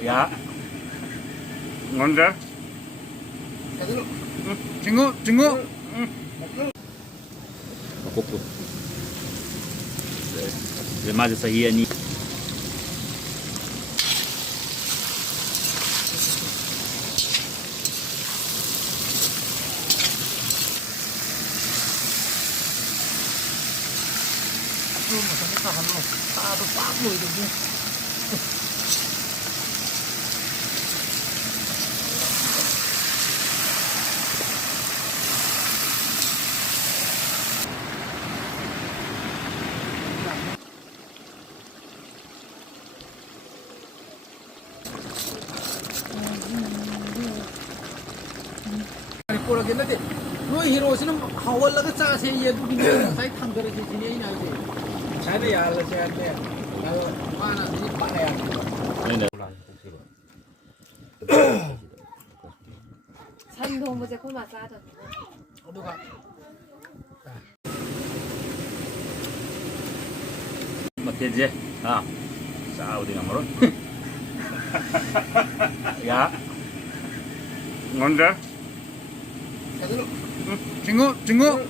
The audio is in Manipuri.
Ya. Ngon chưa? Jenguk, jenguk. Cục luôn. Để mà sẽ hiện đi. Luôn mà không có hẳn luôn. Ta tôi phát lùi được đi. Pura gina de. Noi hero sinum hawal laga cha se ye du gina sai thang gare ji ni na ji. Sai ne ya la se ne. Na mana ni ba ya. Đây này. 산동 뭐지 그만 싸던 누가? Mà tiền gì? À. Sao thì nằm rồi. Ya. Ngon chưa? Jenguk, jenguk.